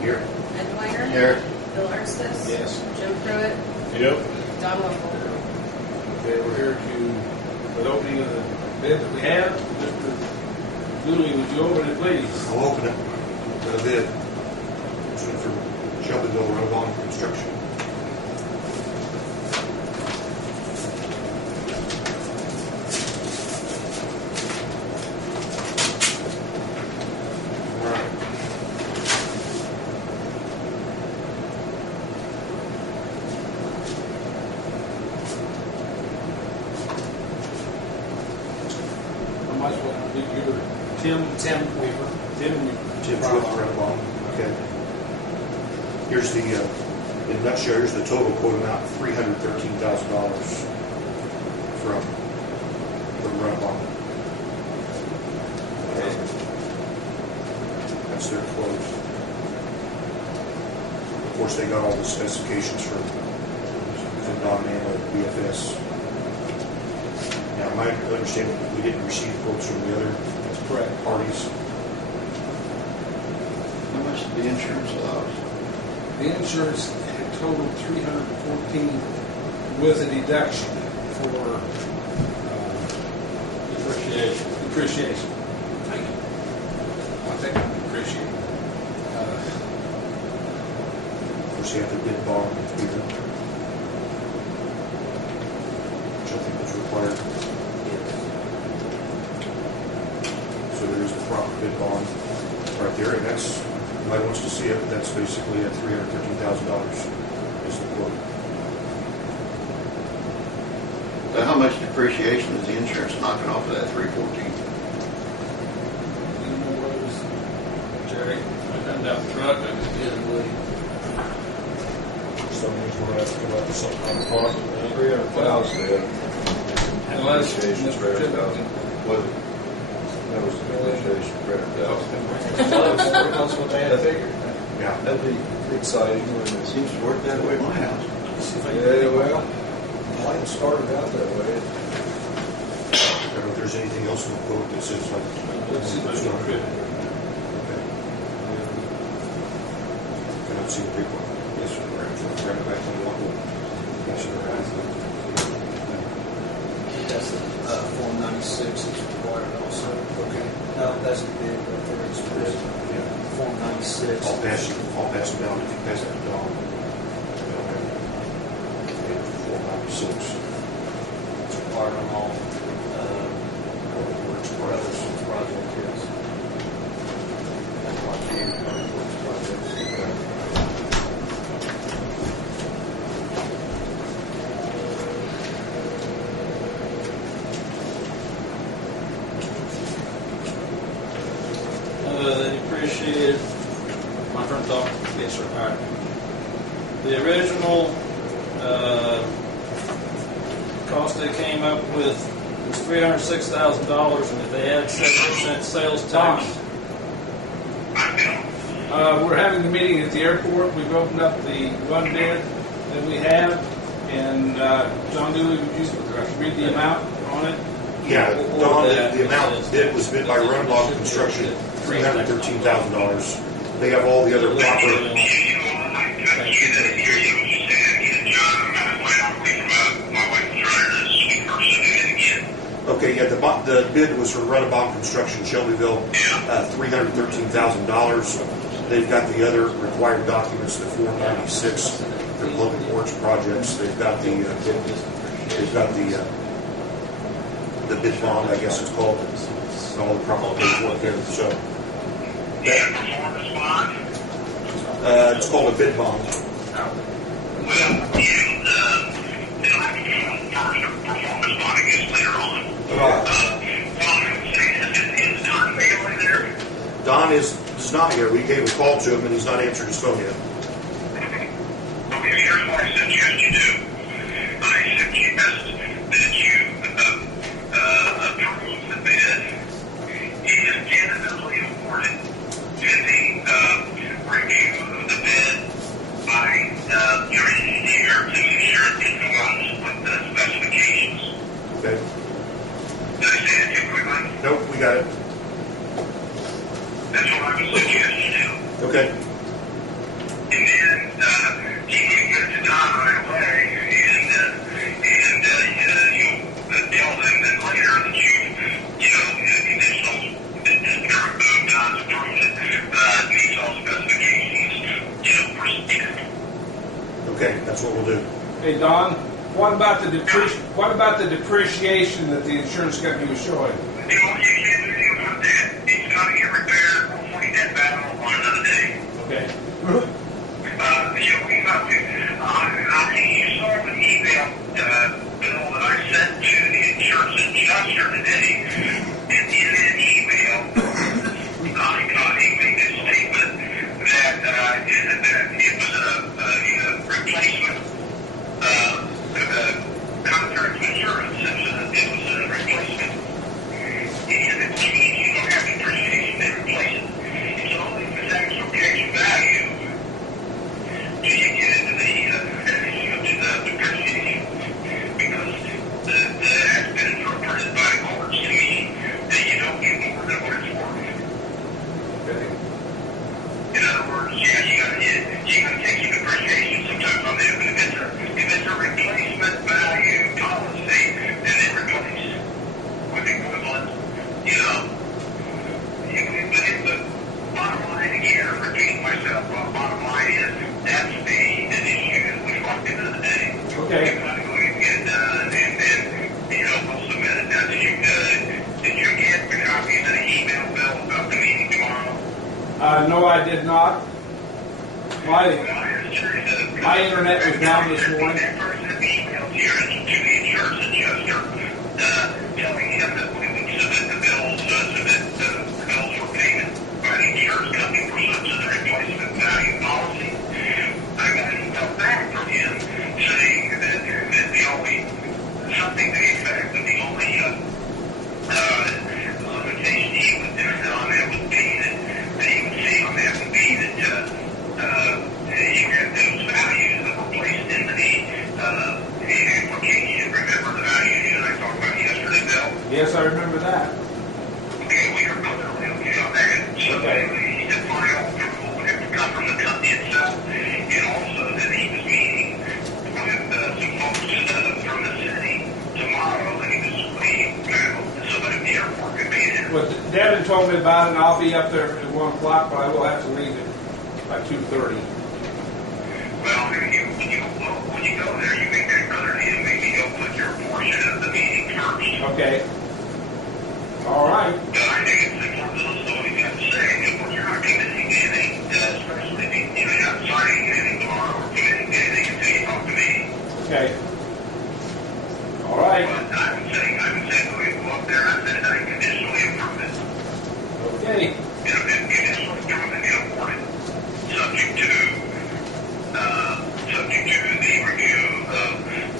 Here. Ed Dwyer. Here. Bill Arnstis. Yes. Jim Pruitt. Yep. Don Wolfle. Okay, we're here to, for the opening of the bid that we have. Mr. Dooley, would you open it, please? I'll open it. Got a bid. This one from Shelbyville Rowan Construction. All right. How much did you, Tim Weaver. Tim Rowan. Okay. Here's the, in a nutshell, here's the total quote amount, $313,000 from Rowan. That's their quote. Of course, they got all the specifications from Don Manley at BFS. Now, my understanding, we didn't receive quotes from the other That's correct. parties. How much did the insurance allow us? The insurance had totaled $314 with a deduction for depreciation. Thank you. I think I appreciate it. Of course, you have the bid bond here, which I think was required. So there's the proper bid bond right there, and that's, nobody wants to see it, but that's basically at $313,000 is the quote. So how much depreciation is the insurance knocking off of that 314? You know what it was, Jerry? I come down the truck, I just did it with Some years we're going to have to come up with something on the park. 300,000. unless Depreciation, Mr. 300,000. Was That was the depreciation, 300,000. That's what they had to figure. Yeah. That'd be exciting, wouldn't it it? seems to work that way at my house. Yeah, well, mine started out that way. I don't know if there's anything else in the quote that says like. Let's see if I can fit it. Okay. Can I see the paperwork? Yes, sir. Right back on the one. Yes, sir. That's Form 96 is required also. Okay. No, that's the bid right there. It's Yeah. Form 96. I'll pass it down if you pass it to Don. Okay. 496. It's required on all works projects. Yes. That's why the works projects. The depreciated, my front top, yes sir, all right. The original cost they came up with was $306,000, and if they add 7% sales tax. We're having the meeting at the airport. We've opened up the one bid that we have, and John Dooley, would you read the amount on it? Yeah, Don, the amount bid was bid by Runbog Construction, $313,000. They have all the other proper. Okay, yeah, the bid was from Runabout Construction, Shelbyville, $313,000. They've got the other required documents, the Form 96, for public works projects. They've got the bid bond, I guess it's called, and all the proper paperwork there. So it's called a bid bond. Don is not here. We gave a call to him, and he's not answering his phone yet. Okay, here's what I suggest you do. I suggest that you approve the bid. It is tentatively awarded pending review of the bid by your engineer to ensure it conforms with the specifications. Okay. Did I say that too quickly? Nope, we got it. That's what I would suggest you do. Okay. then you can get it to Don right away, and you'll tell them that later that conditional Don's approved it, meets all specifications, proceed. Okay, that's what we'll do. Hey, Don, what about the depreciation that the insurance company was showing? You can't do anything about that. It's got to get repaired. We'll fight that battle on another day. Okay. You saw the email bill that I sent to the insurance adjuster today. And in that email, I made a statement that it was a replacement contract with insurance. It was a replacement. And it means you don't have depreciation to replace it. It's only if it's actual cash value do you get into the depreciation. Because that's been interpreted by courts to mean that you don't get more than what it's worth. Okay. In other words, you gotta take some depreciation sometimes on it. But if it's a replacement value policy, then they replace with equivalent, But if the bottom line again, I'm repeating myself, bottom line is that's an issue that we walked into the day. Okay. We've got to go ahead and get done, and then we'll submit it. Now, did you get the copy of the email bill about the meeting tomorrow? No, I did not. My internet was down this morning. That person emailed here to the insurance adjuster, telling him that we would submit the bills for payment by the insurance company for such as a replacement value policy. I got an email back from him saying that the only, something to the effect that the only limitation he would do on that would be that he would see on that would be that you have those values that were placed into the application. Remember the values that I talked about yesterday, Bill? Yes, I remember that. Okay, we are clearly okay on that. So the final approval would have to come from the company itself, and also that he was meeting with some folks from the city tomorrow, and he was waiting so that the airport could be in. Well, Devin told me about it, and I'll be up there at 1 o'clock, but I will have to leave it by 2:30. Well, when you go there, you make that clear to him. Maybe he'll put your portion of the meeting first. Okay. All right. But I think it's important to listen to what he's got to say. And when you're not committing to anything, especially if you're not signing anything tomorrow or committing to anything until you talk to me. Okay. All right. But I would say when we go up there, I said I conditionally approve it. Okay. Conditionally approve it and award it, subject to the review of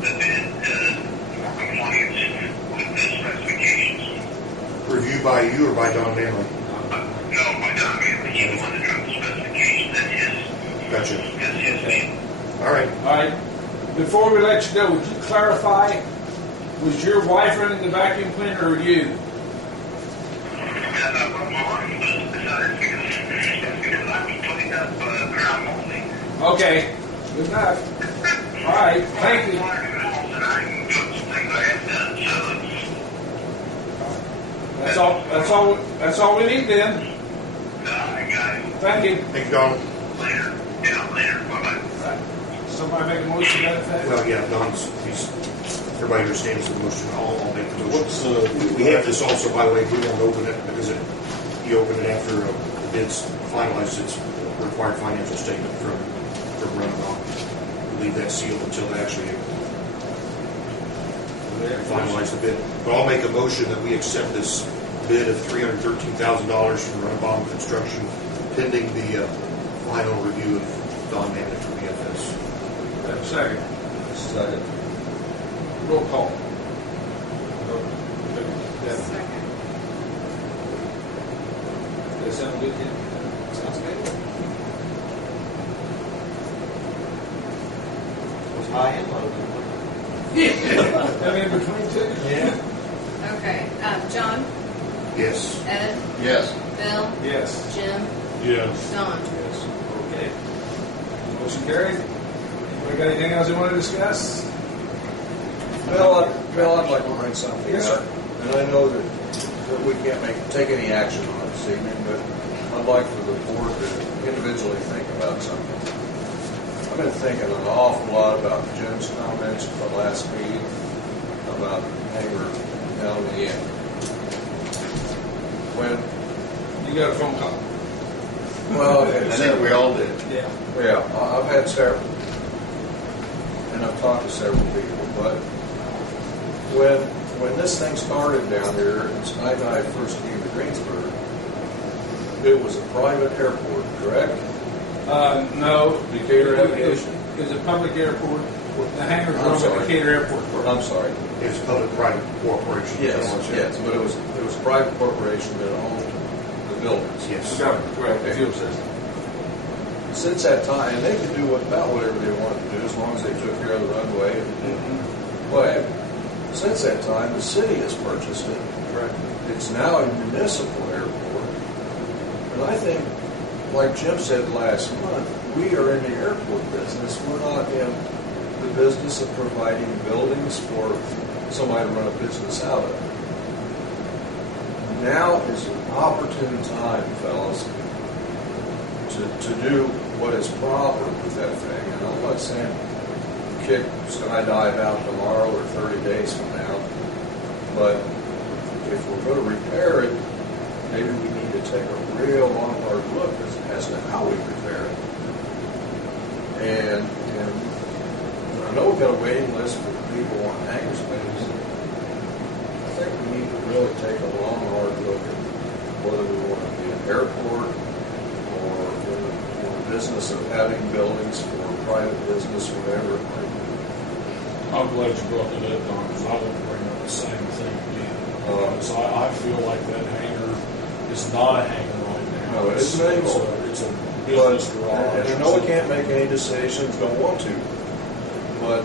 the bid for compliance with the specifications. Review by you or by Don Manley? No, by Don Manley, he's the one that drew the specification. That is Gotcha. his bid. All right. All right. Before we let you go, would you clarify, was your wife running the vacuum cleaner or you? Well, my wife was decided because I was putting up ground molding. Okay. Good enough. All right. Thank you. That's all we need then. Thank you. Thank you, Don. Later. Yeah, later. Bye-bye. Somebody make a motion to that effect? Well, yeah, everybody understands the motion. I'll make the motion. What's We have this also, by the way, we won't open it because you open it after the bid's finalized. It's a required financial statement from Runabout. We leave that sealed until they actually finalize the bid. But I'll make a motion that we accept this bid of $313,000 from Runabout Construction pending the final review of Don Manley from BFS. Second. Second. Roll call. Second. Does that sound good to you? Sounds good. Was high and low. Yeah. I mean, between two. Yeah. Okay, John, Yes. Ed, Yes. Bill, Yes. Jim, Yes. Don. Okay. Motion carried. Anybody got anything else you want to discuss? Bill, I'd like to bring something Yes, up. sir. And I know that we can't take any action on it this evening, but I'd like for the board to individually think about something. I've been thinking an awful lot about Jim's comments at the last meeting about hangar down the end. When, You got a phone call. well, I think we all did. Yeah. yeah, I've had several, and I've talked to several people, but when this thing started down here, and Skydive first came to Greensburg, it was a private airport, correct? No. Decatur Aviation. It was a public airport. The hangar I'm was on sorry. the Decatur Airport. I'm sorry. It's a public-private corporation. Yes, but it was a private corporation that owned the buildings. Yes. Correct. Okay. Fuel system. Since that time, and they could do about whatever they wanted to do as long as they took care of the runway. But since that time, the city has purchased it. Correct. It's now a municipal airport. And I think, like Jim said last month, we are in the airport business. We're not in the business of providing buildings for somebody to run a business out of. Now is an opportune time, fellas, to do what is proper with that thing. And I'm not saying kick Skydive out tomorrow or 30 days from now, but if we're going to repair it, maybe we need to take a real long, hard look as to how we repair it. And I know we've got a waiting list for people on hangar space. I think we need to really take a long, hard look at whether we want to be an airport or in the business of having buildings for private business, whatever it might be. I'm glad you brought that up, Don, because I want to bring up the same thing again. Because I feel like that hangar is not a hangar right now. No, it isn't anymore. It's a business But, garage. and I know we can't make any decisions, don't want to, but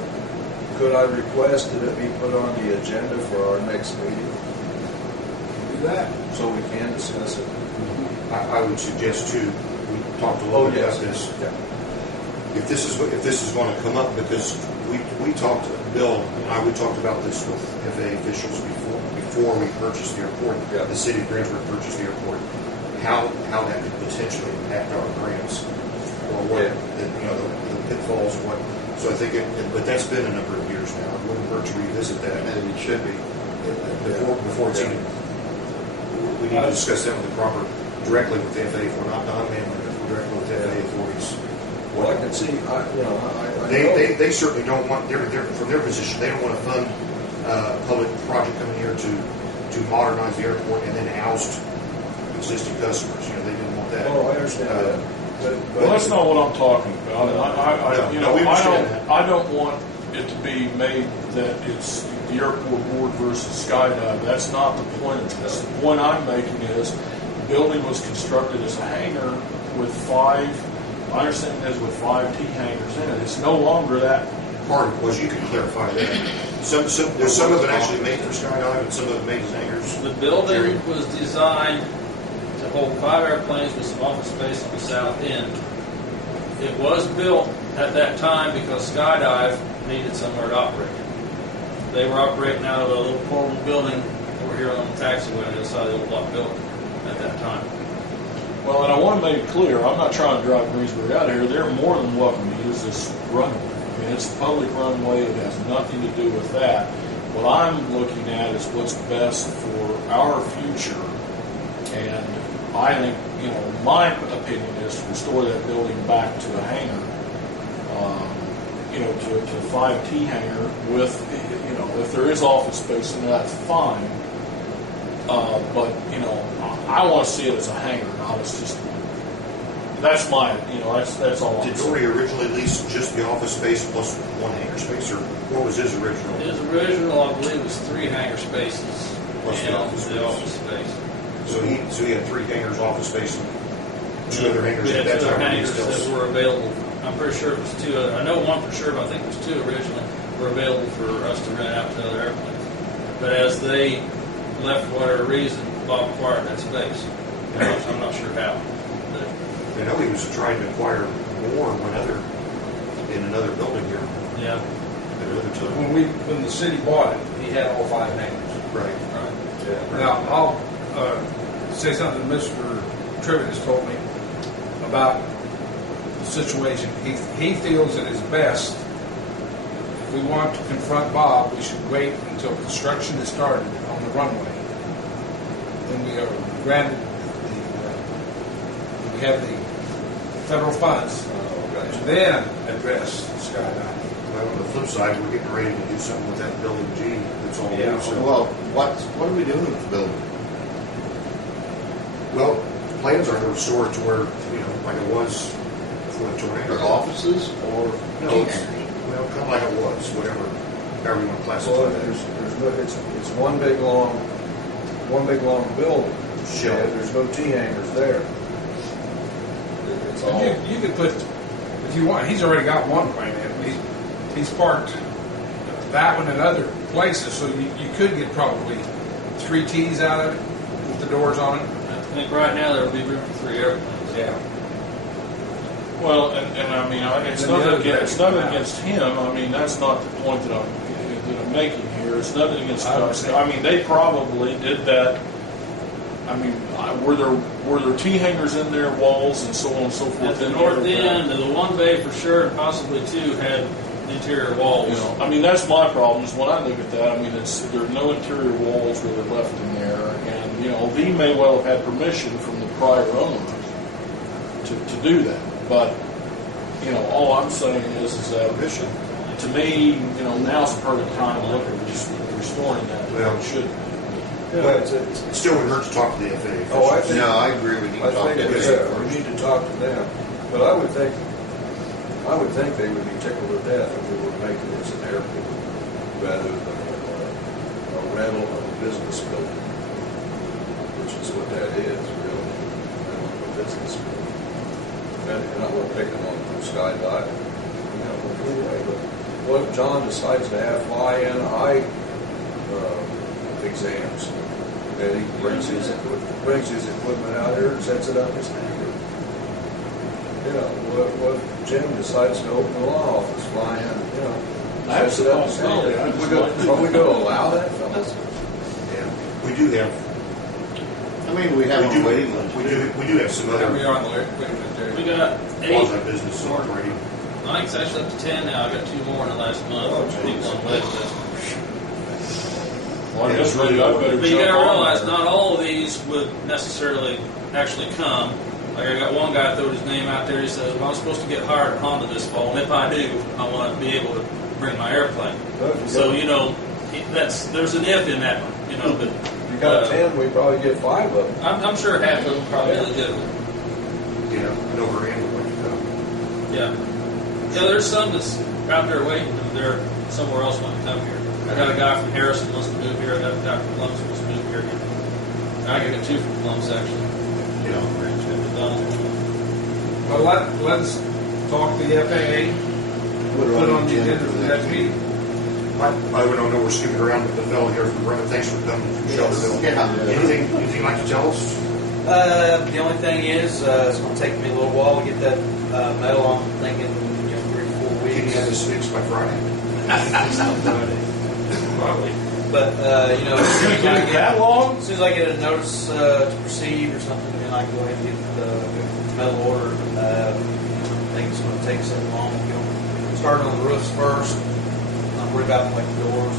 could I request that it be put on the agenda for our next meeting Do that. so we can discuss it? I would suggest too, we talked a little bit about this. Yeah. If this is going to come up, because we talked, Bill and I, we talked about this with FAA officials before we purchased the airport. Yeah. The city of Greensburg purchased the airport. How that could potentially impact our grants, or what the pitfalls, what. So I think but that's been a number of years now. It wouldn't hurt to revisit that, And it should be. before it's even. We need to discuss that with the proper, directly with the FAA. If we're not non-handling it, directly with the FAA authorities. Well, I can see, I know. They certainly don't want, from their position, they don't want to fund a public project coming here to modernize the airport and then oust existing customers. They didn't want that. Oh, I understand that. Well, that's not what I'm talking about. We understand that. I don't want it to be made that it's the airport board versus Skydive. That's not the point of this. The point I'm making is the building was constructed as a hangar with I understand it is with 5 T hangars in it. It's no longer that. Part of it was, you can clarify that. Some of it actually made for Skydive and some of it made as hangars. The building was designed to hold 5 airplanes with some office space on the south end. It was built at that time because Skydive needed somewhere to operate. They were operating out of a little portable building over here on the taxiway on the other side of the old block building at that time. Well, and I want to make it clear, I'm not trying to drive Greensburg out of here. They're more than welcome to use this runway. I mean, it's a public runway. It has nothing to do with that. What I'm looking at is what's best for our future. And I think, my opinion is to restore that building back to a hangar, to a 5T hangar with, if there is office space in there, that's fine. But, I want to see it as a hangar, not as just, that's my, that's all I'm Did saying. Dory originally lease just the office space plus one hangar space, or what was his original? His original, I believe, was 3 hangar spaces Plus the and office the space. office space. So he had 3 hangars, office space, and 2 other hangars We at had that 2 time. hangars that were available. I'm pretty sure it was 2. I know one for sure, but I think it was 2 originally were available for us to rent out to other airplanes. But as they left for whatever reason, Bob acquired that space. I'm not sure how. But I know he was trying to acquire more when other in another building here. Yeah. At another time. When the city bought it, he had all 5 hangars. Right. Yeah. Now, I'll say something Mr. Trivet has told me about the situation. He feels it is best, if we want to confront Bob, we should wait until construction is started on the runway. Then we are granted we have the federal funds to then address Skydive. Well, on the flip side, we're getting ready to do something with that building G. That's all Yeah. new. So, Well, what are we doing with the building? well, plans are to restore it to where, like it was before the tornado. Their offices or No, T-hangars? well, kind of like it was, whatever, however you want to classify Well, that. it's one big long building. Shell. And there's no T-hangers there. It's all, You could put, if you want, he's already got one plane in. He's parked that one and other places, so you could get probably 3 T's out of it with the doors on it. I think right now there would be room for 3 airplanes. Yeah. Well, and I mean, it's Then the nothing other guys it's come nothing out. against him. I mean, that's not the point that I'm making here. It's nothing against I us. understand. I mean, they probably did that. I mean, were there T-hangers in their walls and so on and so forth? At the in north there? end, and the one bay for sure, and possibly 2 had interior walls. You know, I mean, that's my problem. Is when I look at that, I mean, there are no interior walls really left in there, and he may well have had permission from the prior owner to do that. But all I'm saying is that to me, now's the perfect time to look at restoring that. Well, It should. yeah, it's, It still would hurt to talk to the FAA. Oh, I think- No, I agree with you. I Talk think, to we them need first. to talk to them, but I would think they would be tickled to death if we were making this an airport rather than a rental of a business building, which is what that is, really, rental of a business building. And I'm not picking on Skydive, but what if John decides to have fly-in eye exams? And he brings his equipment out here and sets it up as hangar. What if Jim decides to open a law office, fly in, That's sets it a up as possibility. hangar? Are we going to allow that, fellas? Yeah, we do have. I mean, we have a waiting list. We do have some There we other are on the equipment there. We got 8. quasi-businesses operating. I think it's actually up to 10 now. I got 2 more in the last month. Oh, People on wait list. Well, I guess really I better But you jump gotta on realize there. not all of these would necessarily actually come. Like I got one guy threw his name out there. He says, "Well, I'm supposed to get hired at Honda this fall, and if I do, I want to be able to bring my airplane." So there's an if in that one, But You got 10, we probably get 5 of them. I'm sure half of them probably legitimate. An overhandle when you come. Yeah. Yeah, there's some that's out there waiting, and they're somewhere else wanting to come here. I got a guy from Harrison who wants to move here. I got a guy from Columbus who wants to move here. I got 2 from Columbus, actually. Well, let's talk to the FAA, put it on the agenda for the next meeting. I would don't know we're skipping around with the fellow here from Vernon. Thanks for coming from Shelbyville. Yeah. Anything you'd like to tell us? The only thing is, it's going to take me a little while to get that metal on. I'm thinking, 3 to 4 Can weeks. you have this fixed by Friday? Probably. But Can we do it that long? as soon as I get a notice to proceed or something, then I can go ahead and get the metal order. I think it's going to take so long. Starting on the roofs first. I'm worried about the doors.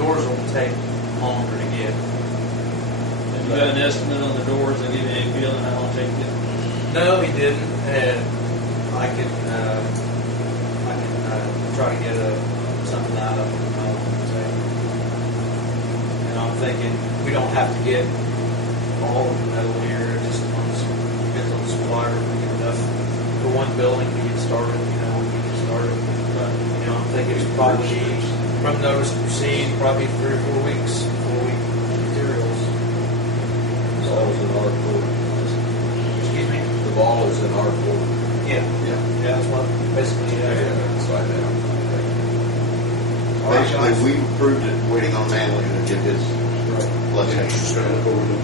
Doors will take longer to get. Have you got an estimate on the doors? They give you any feeling how long it takes to get? No, he didn't. And I can try to get something out of him. And I'm thinking we don't have to get all of the metal here. It just depends on the supplier. If we get enough for one building to get started, we can get started. But, I'm thinking it's probably from notice to proceed, probably 3 or 4 weeks before we get materials. The ball is in our court. Excuse me? The ball is in our court. Yeah. Yeah, that's what basically. Upside down. Basically, we approved it, waiting on Manley to get his Yeah, blessing. he's just gonna look over the.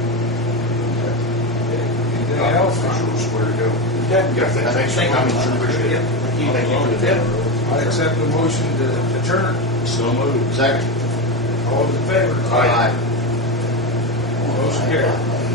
Anything else? Make sure we're square to go. Okay. Yeah, thanks for coming. Sure appreciate it. Yeah. Thank you for the tip. I accept the motion to adjourn. So moved. Second. All those in favor? Aye. Motion carried.